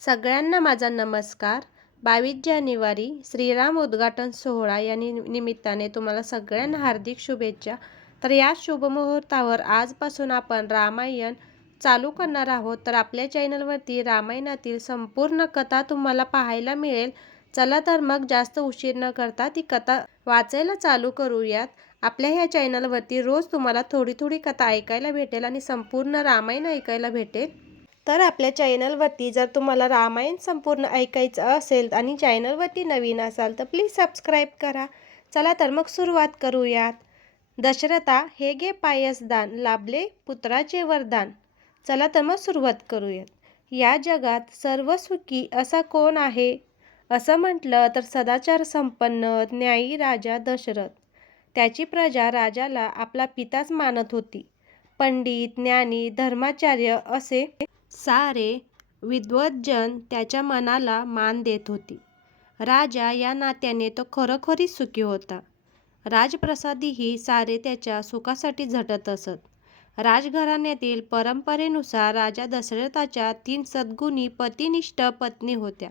सगळ्यांना माझा नमस्कार. 22 जानेवारी श्रीराम उद्घाटन सोहळा या निमित्ताने तुम्हाला सगळ्यांना हार्दिक शुभेच्छा. तर या शुभमुहूर्तावर आजपासून आपण रामायण चालू करणार आहोत. तर आपल्या चॅनलवरती रामायणातील संपूर्ण कथा तुम्हाला पाहायला मिळेल. चला तर मग जास्त उशीर न करता ती कथा वाचायला चालू करूयात. आपल्या ह्या चॅनलवरती रोज तुम्हाला थोडी थोडी कथा ऐकायला भेटेल आणि संपूर्ण रामायण ऐकायला भेटेल. तर आपल्या चॅनलवरती जर तुम्हाला रामायण संपूर्ण ऐकायचं असेल आणि चॅनलवरती नवीन असाल तर प्लीज सबस्क्राईब करा. चला तर मग सुरुवात करूयात. दशरथा हे घे पायसदान, लाभले पुत्राचे वरदान. चला तर मग सुरुवात करूयात. या जगात सर्व सुखी असा कोण आहे असं म्हटलं तर सदाचार संपन्न न्यायी राजा दशरथ. त्याची प्रजा राजाला आपला पिताच मानत होती. पंडित, ज्ञानी, धर्माचार्य असे सारे विद्वज्जन त्याच्या मनाला मान देत होते. राजा या नात्याने तो खरोखरी सुखी होता. राजप्रसादीही सारे त्याच्या सुखासाठी झटत असत. राजघराण्यातील परंपरेनुसार राजा दशरथाच्या 3 सद्गुणी पतिनिष्ठ पत्नी होत्या,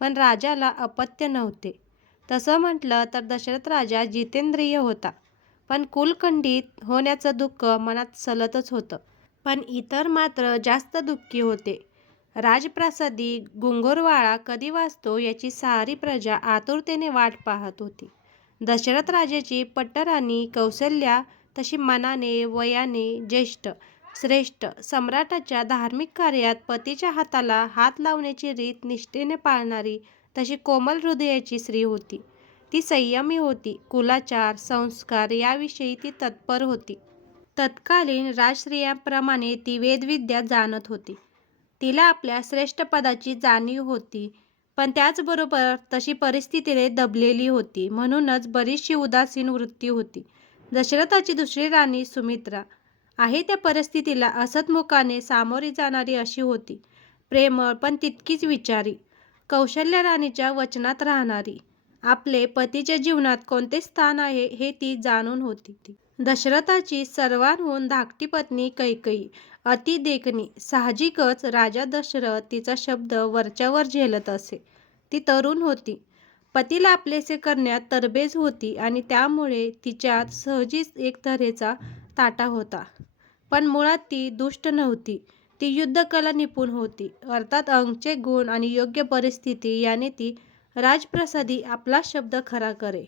पण राजाला अपत्य नव्हते. तसं म्हटलं तर दशरथ राजा जितेंद्रिय होता, पण कुलखंडित होण्याचं दुःख मनात सलतच होतं. पण इतर मात्र जास्त दुःखी होते. राजप्रासादी घुंगुरवाळा कधी वाजतो याची सारी प्रजा आतुरतेने वाट पाहत होती. दशरथ राजाची पट्टराणी कौसल्या तशी मनाने वयाने ज्येष्ठ श्रेष्ठ, सम्राटाच्या धार्मिक कार्यात पतीच्या हाताला हात लावण्याची रीत निष्ठेने पाळणारी तशी कोमल हृदयाची स्त्री होती. ती संयमी होती. कुलाचार संस्कार याविषयी ती तत्पर होती. तत्कालीन राजस्त्रियांप्रमाणे ती वेदविद्या जाणत होती. तिला आपल्या श्रेष्ठ पदाची जाणीव होती, पण त्याचबरोबर तशी परिस्थितीने दबलेली होती. म्हणूनच बरीचशी उदासीन वृत्ती होती. दशरथाची दुसरी राणी सुमित्रा आहे त्या परिस्थितीला असतमुखाने सामोरी जाणारी अशी होती. प्रेमळ पण तितकीच विचारी. कौशल्या राणीच्या वचनात राहणारी. आपले पतीच्या जीवनात कोणते स्थान आहे हे ती जाणून होती. दशरथाची सर्वांहून धाकटी पत्नी कैकेयी अति देखणी. साहजिकच राजा दशरथ तिचा शब्द वरच्यावर झेलत असे. ती तरुण होती. पतीला आपलेसे करण्यात तरबेज होती आणि त्यामुळे तिच्यात सहजीच एक तऱ्हेचा ताठा होता. पण मुळात ती दुष्ट नव्हती. ती युद्धकला निपुण होती. अर्थात अंगचे गुण आणि योग्य परिस्थिती याने ती राजप्रसादी आपला शब्द खरा करे.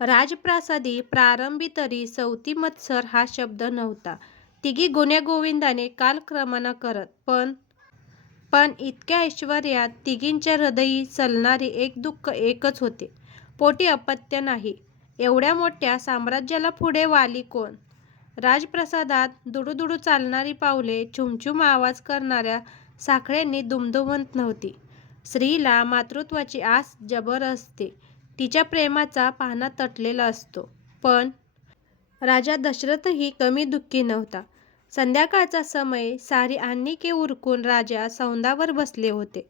राजप्रासादी प्रारंभी तरी सवती मत्सर हा शब्द नव्हता. तिघी गुण्यागोविंदाने कालक्रमणा करत. पण इतक्या ऐश्वर्यात तिघींच्या हृदयी चलणारे एक दुःख एकच होते. पोटी अपत्य नाही. एवढ्या मोठ्या साम्राज्याला पुढे वाली कोण? राजप्रसादात दुडूदुडू चालणारी पावले छुमछुम आवाज करणाऱ्या साखळ्यांनी दुमदुमत नव्हती. स्त्रीला मातृत्वाची आस जबर असते. तिच्या प्रेमाचा पान्हा तटलेला असतो. पण राजा दशरथही कमी दुःखी नव्हता. संध्याकाळचा समय. सारी आन्निके उरकून राजा सौंदावर बसले होते.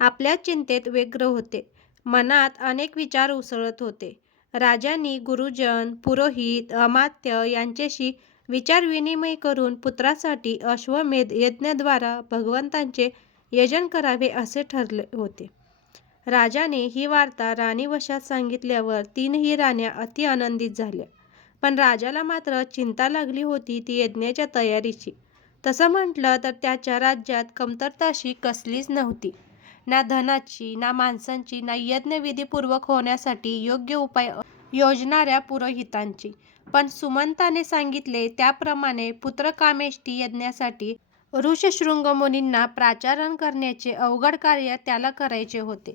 आपल्या चिंतेत व्यग्र होते. मनात अनेक विचार उसळत होते. राजांनी गुरुजन, पुरोहित, अमात्य यांच्याशी विचारविनिमय करून पुत्रासाठी अश्वमेध यज्ञद्वारा भगवंतांचे यजन करावे असे ठरले होते. राजाने ही वार्ता राणीवशात सांगितल्यावर 3ही राण्या अति आनंदित झाल्या. पण राजाला मात्र चिंता लागली होती ती यज्ञाच्या तयारीची. तसं म्हटलं तर त्याच्या राज्यात कमतरता अशी कसलीच नव्हती. ना धनाची, ना माणसांची, ना यज्ञ विधिपूर्वक होण्यासाठी योग्य उपाय योजणाऱ्या पुरोहितांची. पण सुमंताने सांगितले त्याप्रमाणे पुत्रकामेष्टी यज्ञासाठी ऋष्यशृंग मुनींना प्राचारण करण्याचे अवघड कार्य त्याला करायचे होते.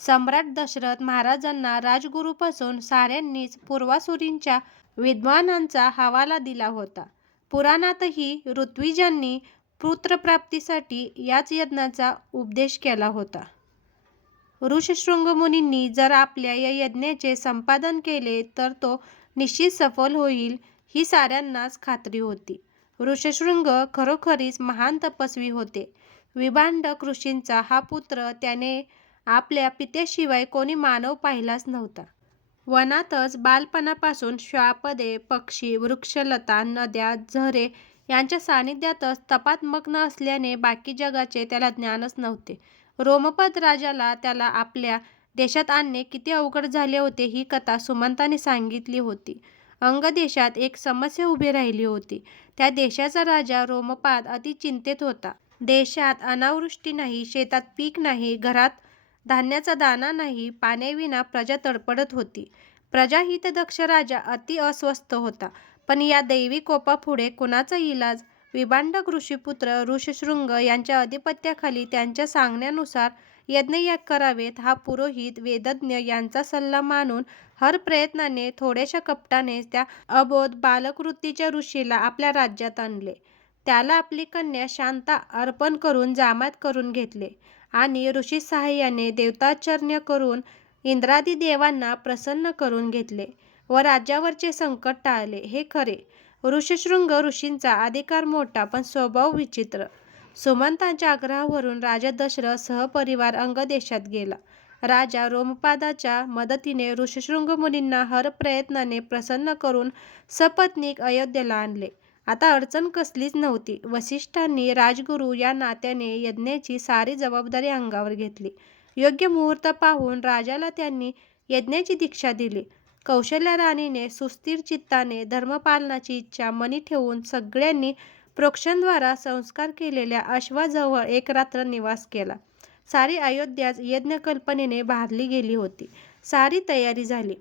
सम्राट दशरथ महाराजांना राजगुरूपासून साऱ्यांनीच पूर्वासुरींच्या विद्वानांचा हवाला दिला होता. पुराणातही ऋत्विजांनी पुत्रप्राप्तीसाठी याच यज्ञाचा उपदेश केला होता. ऋष्यशृंग मुनींनी जर आपल्या या यज्ञाचे संपादन केले तर तो निश्चित सफल होईल ही साऱ्यांनाच खात्री होती. ऋष्यशृंग खरोखरीच महान तपस्वी होते. विभांडक ऋषींचा हा पुत्र त्याने आपल्या पित्याशिवाय कोणी मानव पाहिलाच नव्हता. वनातच बालपणापासून श्वापदे, पक्षी, वृक्षलता, नद्या, झरे यांच्या सानिध्यातच तपात मग्न असल्याने बाकी जगाचे त्याला ज्ञानच नव्हते. रोमपद राजाला त्याला आपल्या देशात आणणे किती अवघड झाले होते ही कथा सुमंताने सांगितली होती. अंग देशात एक समस्या उभी राहिली होती. त्या देशाचा राजा रोमपाद अति चिंतेत होता. देशात अनावृष्टी नाही, शेतात पीक नाही, घरात धान्याचा दाणा नाही, पाण्याविना प्रजा तडफडत होती. प्रजाहितदक्ष राजा अति अस्वस्थ होता. पण या दैवी कोपापुढे कुणाचा इलाज? विभांडक ऋषीपुत्र ऋषशृंग यांच्या अधिपत्याखाली त्यांच्या सांगण्यानुसार यज्ञयाग करावेत हा पुरोहित वेदज्ञ यांचा सल्ला मानून हर प्रयत्नाने थोड्याशा कपटाने त्या अबोध बालकवृत्तीच्या ऋषीला आपल्या राज्यात आणले. त्याला आपली कन्या शांता अर्पण करून जामात करून घेतले आणि ऋषी सहाय्याने देवताचर्य करून इंद्रादी देवांना प्रसन्न करून घेतले व राज्यावरचे संकट टाळले. हे खरे, ऋषशृंग ऋषींचा अधिकार मोठा पण स्वभाव विचित्र. सुमंतांच्या आग्रहावरून राजा दशरथ सहपरिवार अंगदेशात गेला. राजा रोमपादाच्या मदतीने ऋषशृंग मुनींना हर प्रयत्नाने प्रसन्न करून सपत्नीक अयोध्येला आणले. आता अडचण कसलीच नव्हती. वसिष्ठांनी राजगुरू या नात्याने यज्ञाची सारी जबाबदारी अंगावर घेतली. योग्य मुहूर्त पाहून राजाला त्यांनी यज्ञाची दीक्षा दिली. कौशल्या राणीने सुस्थिर चित्ताने धर्मपालनाची इच्छा मनी ठेवून सगळ्यांनी प्रोक्षणद्वारा संस्कार केलेल्या अश्वाजवळ एक रात्र निवास केला. सारी अयोध्याच यज्ञकल्पनेने भारली गेली होती. सारी तयारी झाली.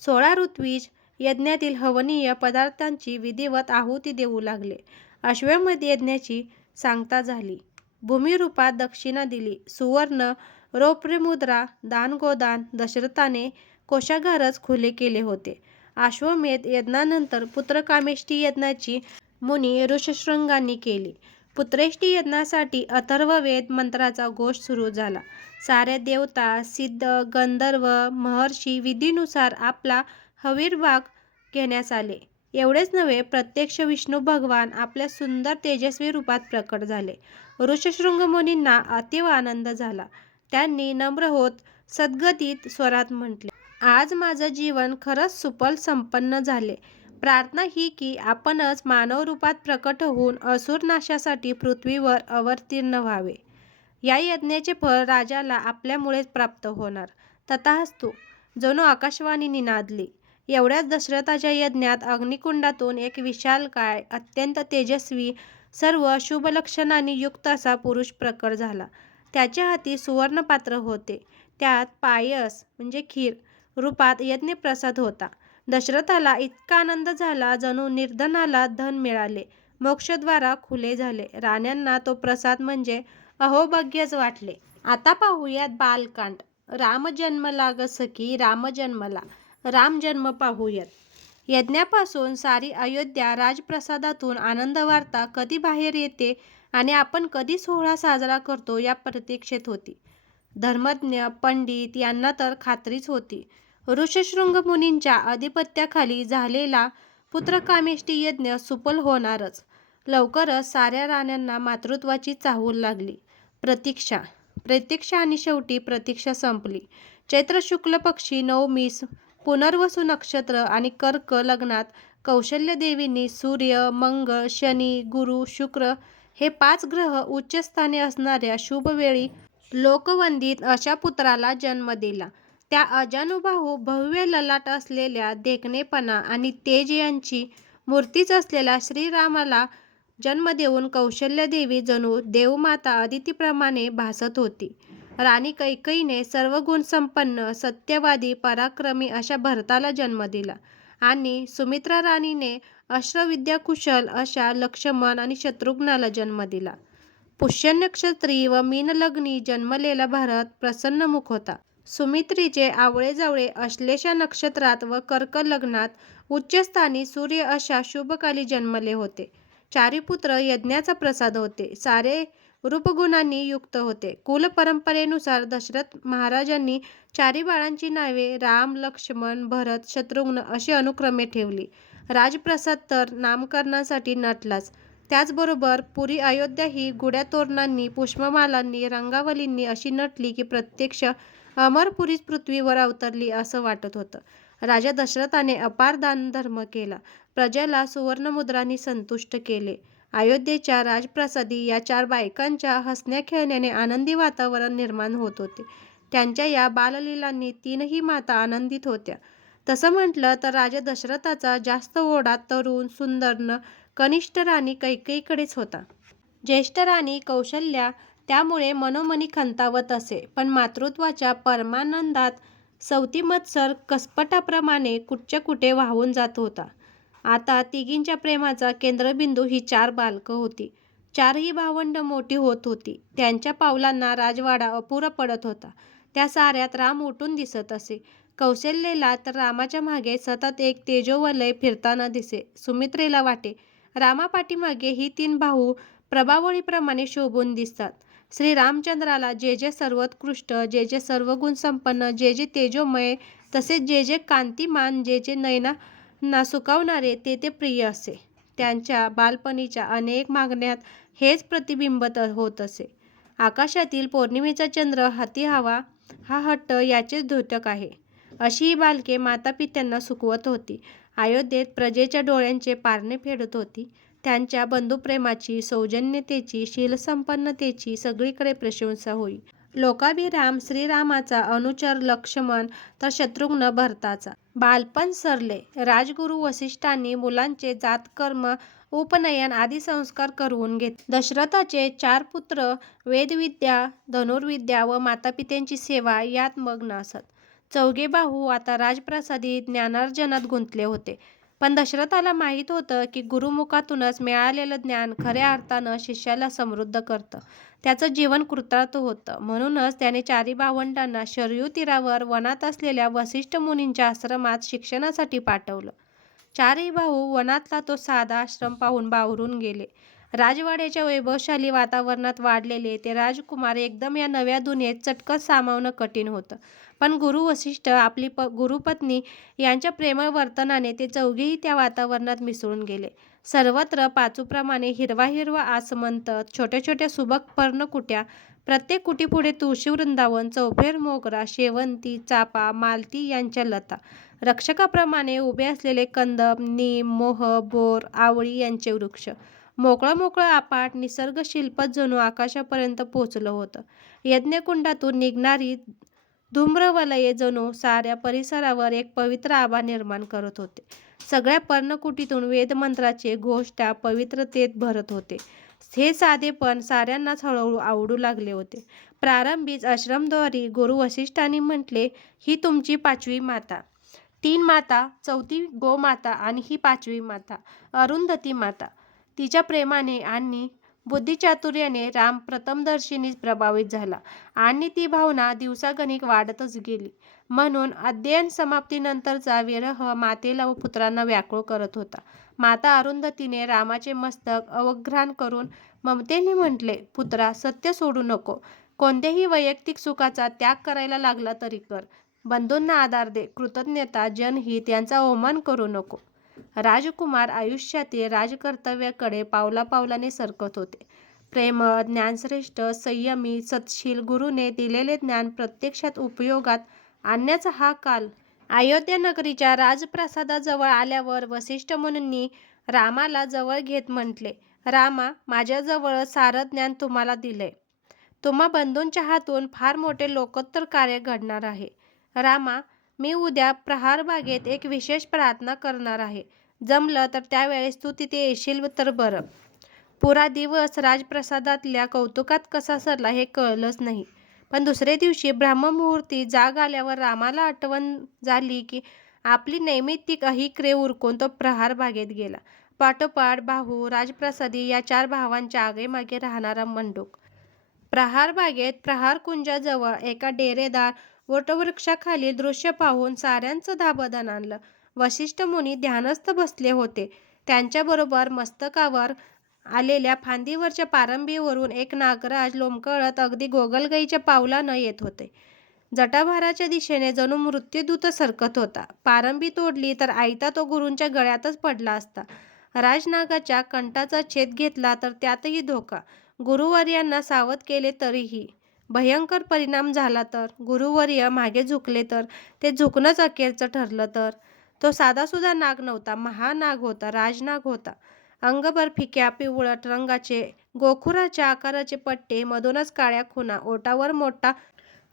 16 ऋत्विज यज्ञातील हवनीय पदार्थांची विधिवत आहुती देऊ लागले. अश्वमेध यज्ञाची सांगता झाली. भूमिरूपात दक्षिणा दिली. सुवर्ण रौप्यमुद्रा दानगोदान दशरथाने कोषागारच खुले केले होते. अश्वमेध यज्ञानंतर पुत्रकामेष्टी यज्ञाची मुनी ऋषशृंगांनी केली. पुत्रेष्टी यज्ञासाठी अथर्ववेद मंत्राचा घोष सुरू झाला. साऱ्या देवता, सिद्ध, गंधर्व, महर्षी विधीनुसार आपला हविर्भाग घेण्यास आले. एवढेच नव्हे, प्रत्यक्ष विष्णू भगवान आपल्या सुंदर तेजस्वी रूपात प्रकट झाले. ऋषशृंग मुनींना अतीव आनंद झाला. त्यांनी नम्र होत सद्गदित स्वरात म्हटले, आज माझं जीवन खरंच सुफल संपन्न झाले. प्रार्थना ही की आपणच मानव रूपात प्रकट होऊन असुर नाशासाठी पृथ्वीवर अवतीर्ण व्हावे. या यज्ञाचे फळ राजाला आपल्यामुळेच प्राप्त होणार. तथास्तु. जणू आकाशवाणी निनादली. एवढ्याच दशरथाच्या यज्ञात अग्निकुंडातून एक विशालकाय, अत्यंत तेजस्वी, सर्व शुभलक्षणांनी युक्त असा पुरुष प्रकट झाला. त्याच्या हाती सुवर्णपात्र होते. त्यात पायस म्हणजे खीर रूपात यज्ञप्रसाद होता. दशरथाला इतका आनंद झाला जणू निर्धनाला धन मिळाले, मोक्षद्वारा खुले झाले. राण्यांना तो प्रसाद म्हणजे अहोभाग्यच वाटले. आता पाहूयात बालकांड. राम जन्मला ग सखी राम जन्मला. राम जन्म पाहूयात. यज्ञापासून सारी अयोध्या राजप्रसादातून आनंदवार्ता कधी बाहेर येते आणि आपण कधी सोहळा साजरा करतो या प्रतीक्षेत होती. धर्मज्ञ पंडित यांना तर खात्रीच होती. ऋषशृंग मुनींच्या अधिपत्याखाली झालेला पुत्रकामेष्टी यज्ञ सुफल होणारच. लवकरच साऱ्या राण्यांना मातृत्वाची चाहूल लागली. प्रतीक्षा आणि शेवटी प्रतीक्षा संपली. चैत्र शुक्ल पक्षी नवमीस पुनर्वसू नक्षत्र आणि कर्क लग्नात कौशल्यदेवींनी सूर्य, मंगळ, शनी, गुरु, शुक्र हे 5 ग्रह उच्चस्थानी असणाऱ्या शुभवेळी लोकवंदित अशा पुत्राला जन्म दिला. त्या अजानुबाहू भव्य ललाट असलेल्या, देखणेपणा आणि तेज यांची मूर्तीच असलेल्या श्रीरामाला जन्म देऊन कौशल्यदेवी जणू देवमाता अदितीप्रमाणे भासत होती. राणी कैकेयीने सर्व गुणसंपन्न, सत्यवादी, पराक्रमी अशा भरताला जन्म दिला आणि सुमित्रा राणीने अश्रविद्याकुशल अशा लक्ष्मण आणि शत्रुघ्नाला जन्म दिला. पुष्यनक्षत्री व मीनलग्नी जन्मलेला भरत प्रसन्नमुख होता. सुमित्रीचे आवळे-जावळे अश्लेषा नक्षत्रात व कर्क लग्नात उच्चस्थानी सूर्य अशा शुभकाली जन्मले होते. 4 पुत्र यज्ञाचा प्रसाद होते. सारे रूपगुणांनी युक्त होते. कुलपरंपरेनुसार दशरथ महाराजांनी 4 बाळांची नावे राम, लक्ष्मण, भरत, शत्रुघ्न अशी अनुक्रमे ठेवली. राजप्रसाद तर नामकरणासाठी नटलाच. त्याचबरोबर पुरी अयोध्या ही गुढ्या तोरणांनी, पुष्पमालांनी, रंगावलींनी अशी नटली की प्रत्यक्ष अमरपुरीच पृथ्वीवर अवतरली असं वाटत होतं. राजा दशरथाने अपार दानधर्म केला. प्रजेला सुवर्णमुद्रांनी संतुष्ट केले अयोध्येच्या राजप्रासादी या 4 बायकांच्या हसण्या खेळण्याने आनंदी वातावरण निर्माण होत होते. त्यांच्या या बाललीलांनी 3ही माता आनंदित होत्या. तसं म्हटलं तर राजा दशरथाचा जास्त ओढा तरुण, सुंदर कनिष्ठ राणी कैकेयीकडेच होता. ज्येष्ठ राणी कौसल्या त्यामुळे मनोमनी खंतावत असे, पण मातृत्वाच्या परमानंदात सवती मत्सर कसपटाप्रमाणे कुठच्या कुठे वाहून जात होता. आता तिघींच्या प्रेमाचा केंद्रबिंदू ही 4 बालकं होती. 4ही भावंडं मोठी होत होती. त्यांच्या पावलांना राजवाडा अपुरा पडत होता. त्या साऱ्यात राम उठून दिसत असे. कौसल्याला तर रामाच्या मागे सतत एक तेजोवलय फिरताना दिसे. सुमित्रेला वाटे, रामापाठीमागे ही 3 भाऊ प्रभावळीप्रमाणे शोभून दिसतात. श्रीरामचंद्राला जे जे सर्वोत्कृष्ट, जे जे सर्वगुणसंपन्न, जे जे तेजोमय, तसेच जे जे कांतिमान, जे जे नयनांना सुखावणारे ते ते प्रिय असे. त्यांच्या बालपणीच्या अनेक मागण्यात हेच प्रतिबिंबित होत असे. आकाशातील पौर्णिमेचा चंद्र हाती हवा हा हट्ट याचेच द्योतक आहे, अशी ही बालके मातापित्यांना सुखवत होती. अयोध्येत प्रजेच्या डोळ्यांचे पारणे फेडत होती. त्यांच्या बंधुप्रेमाची, सौजन्यतेची, शीलसंपन्नतेची सगळीकडे प्रशंसा होई. लोकाभिराम श्रीरामाचा, अनुचर लक्ष्मण तर शत्रुघ्न भरताचा. बालपण सरले. राजगुरू वसिष्ठांनी मुलांचे जातकर्म, उपनयन आदी संस्कार करवून घेतले. दशरथाचे 4 पुत्र वेदविद्या, धनुर्विद्या व मातापित्यांची सेवा यात मग्न असत. 4घे भाऊ आता राजप्रासादी ज्ञानार्जनात गुंतले होते. पण दशरथाला माहीत होतं की गुरुमुखातूनच मिळालेलं ज्ञान खऱ्या अर्थानं शिष्याला समृद्ध करतं, त्याचं जीवन कृतार्थ होतं. म्हणूनच त्याने 4ही भावंडांना शरयू तीरावर वनात असलेल्या वसिष्ठ मुनींच्या आश्रमात शिक्षणासाठी पाठवलं. 4ही भाऊ वनातला तो साधा आश्रम पाहून बावरून गेले. राजवाड्याच्या वैभवशाली वातावरणात वाढलेले ते राजकुमार एकदम या नव्या दुनियेत चटकन सामावणं कठीण होतं. पण गुरु वसिष्ठ, आपली गुरुपत्नी यांच्या प्रेमळ वर्तनाने ते 4घेही त्या वातावरणात मिसळून गेले. सर्वत्र पाचूप्रमाणे हिरवा हिरवा आसमंत, छोट्या छोट्या सुबक पर्णकुट्या, प्रत्येक कुटीपुढे तुळशी वृंदावन, चौफेर मोगरा, शेवंती, चाफा, मालती यांच्या लता, रक्षकाप्रमाणे उभे असलेले कंदम, नीम, मोह, बोर, आवळी यांचे वृक्ष. मोकळं मोकळं अफाट निसर्गशिल्पच जणू आकाशापर्यंत पोचलं होतं. यज्ञकुंडातून निघणारी धूम्रवलये जणू साऱ्या परिसरावर एक पवित्र आभा निर्माण करत होते. सगळ्या पर्णकुटीतून वेदमंत्राचे घोष त्या पवित्रतेत भरत होते. हे साधेपण साऱ्यांनाच हळूहळू आवडू लागले होते. प्रारंभीच आश्रमद्वारी गुरु वसिष्ठांनी म्हटले, ही तुमची 5वी माता. 3 माता, 4थी गोमाता आणि ही 5वी माता अरुंधती माता. तिच्या प्रेमाने आणि बुद्धिचातुर्याने राम प्रथमदर्शनीच प्रभावित झाला आणि ती भावना दिवसागणिक वाढतच गेली. म्हणून अध्ययन समाप्तीनंतरचा विरह मातेला व पुत्रांना व्याकुळ करत होता. माता अरुंधतीने रामाचे मस्तक अवघ्राण करून ममतेने म्हटले, पुत्रा, सत्य सोडू नको. कोणत्याही वैयक्तिक सुखाचा त्याग करायला लागला तरी कर. बंधूंना आधार दे. कृतज्ञता, जनहित यांचा अवमान करू नको. राजकुमार आयुष्यातील राजकर्तव्याकडे पावलापावलाने सरकत होते. प्रेमळ, ज्ञानश्रेष्ठ, संयमी, सत्शील गुरुने दिलेले ज्ञान प्रत्यक्षात उपयोगात आणण्याचा हा काल. अयोध्या नगरीच्या राजप्रासादाजवळ आल्यावर वसिष्ठ मुनींनी रामाला जवळ घेत म्हटले, रामा, माझ्याजवळ सारं ज्ञान तुम्हाला दिलंय. तुम्हा बंधूंच्या हातून फार मोठे लोकोत्तर कार्य घडणार आहे. रामा, मी उद्या प्रहारबागेत एक विशेष प्रार्थना करणार आहे. जमलं तर त्यावेळेस तू तिथे येशील तर बरं. पुरा दिवस राजप्रासादातल्या कौतुकात कसा सरला हे कळलंच नाही. पण दुसरे दिवशी ब्राह्ममुहूर्ती जाग आल्यावर रामाला आठवण झाली की आपली नैमित्तिक अहिक्रे उरकून तो प्रहारबागेत गेला. पाठोपाठ भाऊ, राजप्रासादी या 4 भावांच्या आगेमागे राहणारा मंडूक. प्रहारबागेत प्रहारकुंजाजवळ एका डेरेदार वटवृक्षाखाली दृश्य पाहून साऱ्यांचं धाबधन आणलं. वसिष्ठ मुनी ध्यानस्थ बसले होते. त्यांच्याबरोबर मस्तकावर आलेल्या फांदीवरच्या पारंबीवरून एक नागराज लोंबकळत अगदी गोगलगाईच्या पावलानं येत होते. जटाभाराच्या दिशेने जणू मृत्यूदूत सरकत होता. पारंबी तोडली तर आयता तो गुरूंच्या गळ्यातच पडला असता. राजनागाच्या कंठाचा छेद घेतला तर त्यातही धोका. गुरुवर्यांना सावध केले तरीही भयंकर परिणाम झाला तर, गुरुवर्य मागे झुकले तर, ते झुकणंच अखेरचं ठरलं तर. तो साधासुधा नाग नव्हता, महानाग होता, राजनाग होता. अंगभर फिक्या पिवळट रंगाचे गोखुराच्या आकाराचे पट्टे, मधूनच काळ्या खुणा, ओठावर मोठा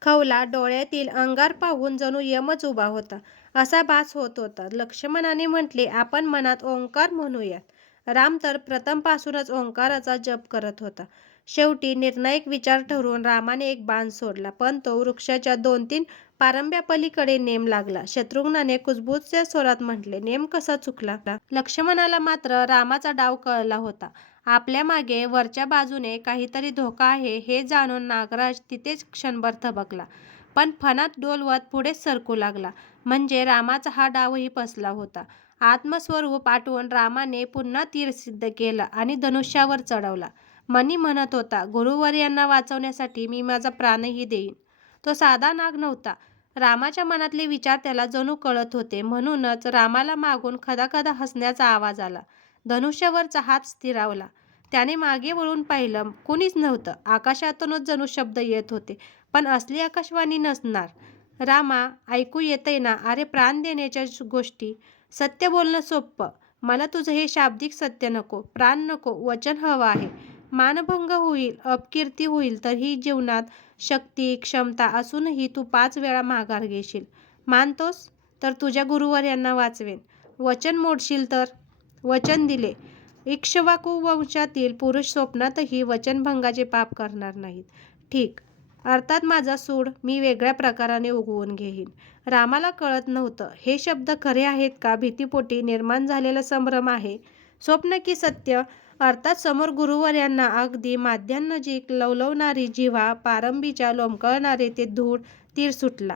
खवला, डोळ्यातील अंगार पाहून जणू यमच उभा होता असा भास होत होता. लक्ष्मणाने म्हटले, आपण मनात ओंकार म्हणूयात. राम तर प्रथमपासूनच ओंकाराचा जप करत होता. शेवटी निर्णायक विचार ठरवून रामाने एक बाण सोडला, पण तो वृक्षाच्या 2-3 पारंब्यापलीकडे नेम लागला. शत्रुघ्नाने कुजबुजत्या स्वरात म्हटले, नेम कसा चुकला? लक्ष्मणाला मात्र रामाचा डाव कळला होता. आपल्या मागे वरच्या बाजूने काहीतरी धोका आहे हे जाणून नागराज तिथेच क्षणभर थबकला, पण फणात डोलवत पुढेच सरकू लागला. म्हणजे रामाचा हा डावही फसला होता. आत्मस्वरूप आठवून रामाने पुन्हा तीर सिद्ध केलं आणि धनुष्यावर चढवला. मनी म्हणत होता, गुरुवर्यांना वाचवण्यासाठी मी माझा प्राणही देईन. तो साधा नाग नव्हता. रामाच्या मनातले विचार त्याला जणू कळत होते. म्हणूनच रामाला मागून खदाखदा हसण्याचा आवाज आला. धनुष्यावरचा हात स्थिरावला. त्याने मागे वळून पाहिलं. कुणीच नव्हतं. आकाशातूनच जणू शब्द येत होते, पण असली आकाशवाणी नसणार. रामा, ऐकू येतंय ना? अरे, प्राण देण्याच्या गोष्टी. सत्य बोलणं सोपं. मला तुझं हे शाब्दिक सत्य नको, प्राण नको, वचन हवं आहे. मानभंग होईल, अपकीर्ती होईल, तरीही जीवनात शक्ती, क्षमता असूनही तू 5 वेळा माघार घेशील. मानतोस? तर तुझ्या गुरुवर्यांना वाचवेन. वचन मोडशील तर? वचन दिले. इक्ष्वाकू वंशातील पुरुष स्वप्नातही वचनभंगाचे पाप करणार नाहीत. ठीक. अर्थात माझा सूड मी वेगळ्या प्रकाराने उगवून घेईन. रामाला कळत नव्हतं, हे शब्द खरे आहेत का भीतीपोटी निर्माण झालेला संभ्रम आहे, स्वप्न की सत्य? अर्थात समोर गुरुवर्यांना अगदी माद्यांनजीक लवलवणारी जिव्हा पारंबीच्या लोंबकळणारे ते धूळ तीर सुटला.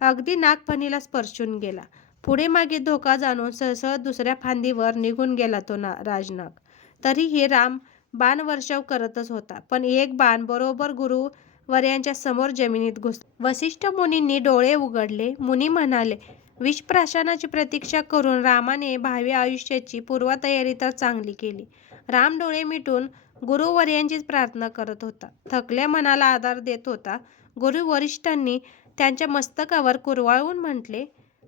अगदी नागफणीला स्पर्शून गेला. पुढे मागे धोका जाणून सहसह दुसऱ्या फांदीवर निघून गेला तो राजनाग. तरीही राम बाणवर्षाव करतच होता. पण एक बाण बरोबर गुरुवर्यांच्या समोर जमिनीत घुसला. वसिष्ठ मुनींनी डोळे उघडले. मुनी म्हणाले, विषप्राशनाची प्रतीक्षा करून रामाने भावी आयुष्याची पूर्वतयारी तर चांगली केली. राम डोळे मिटून गुरुवर्यांचीच प्रार्थना करत होता. थकल्या मनाला आधार देत होता. गुरुवरिष्ठांनी त्यांच्या मस्तकावर कुरवाळून म्हटले,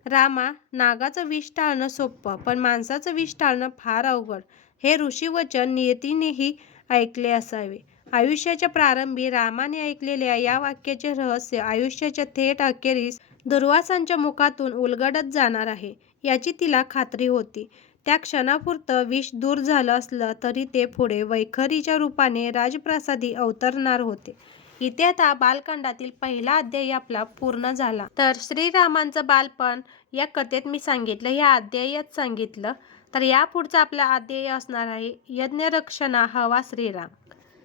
रामा, नागाचं विष टाळणं सोपं, पण माणसाचं विष टाळणं फार अवघड. हे ऋषीवचन नियतीनेही ऐकले असावे. आयुष्याच्या प्रारंभी रामाने ऐकलेल्या या वाक्याचे रहस्य आयुष्याच्या थेट अखेरीस दुर्वासांच्या मुखातून उलगडत जाणार आहे, याची तिला खात्री होती. त्या क्षणापुरतं विष दूर झालं असलं तरी ते पुढे वैखरीच्या रूपाने राजप्रासादी अवतरणार होते. इथे आता बालकांडातील पहिला अध्याय आपला पूर्ण झाला. तर श्रीरामांचं बालपण या कथेत मी सांगितलं, या अध्यायात सांगितलं. तर यापुढचा आपला अध्याय असणार आहे यज्ञरक्षणा हवा श्रीराम.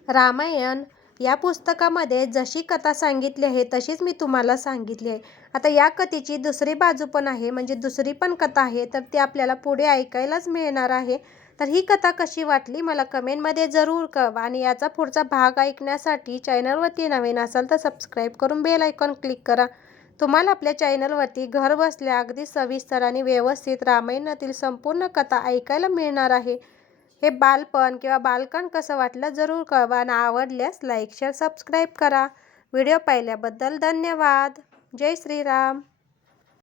रामायण या पुस्तकामध्ये जशी कथा सांगितली आहे तशीच मी तुम्हाला सांगितली आहे. आता या कथेची दुसरी बाजू पण आहे, म्हणजे दुसरी पण कथा आहे, तर ती आपल्याला पुढे ऐकायलाच मिळणार आहे. तर ही कथा कशी वाटली मला कमेंटमध्ये जरूर कळवा आणि याचा पुढचा भाग ऐकण्यासाठी चॅनलवरती नवीन असाल तर सबस्क्राईब करून बेल आयकॉन क्लिक करा. तुम्हाला आपल्या चॅनलवरती घर बसल्या अगदी सविस्तर आणि व्यवस्थित रामायणातील संपूर्ण कथा ऐकायला मिळणार आहे. हे बालपण किंवा बालकांड कसं वाटलं जरूर कळवा आणि आवडल्यास लाईक, शेअर, सबस्क्राईब करा. व्हिडिओ पाहिल्याबद्दल धन्यवाद. जय श्रीराम.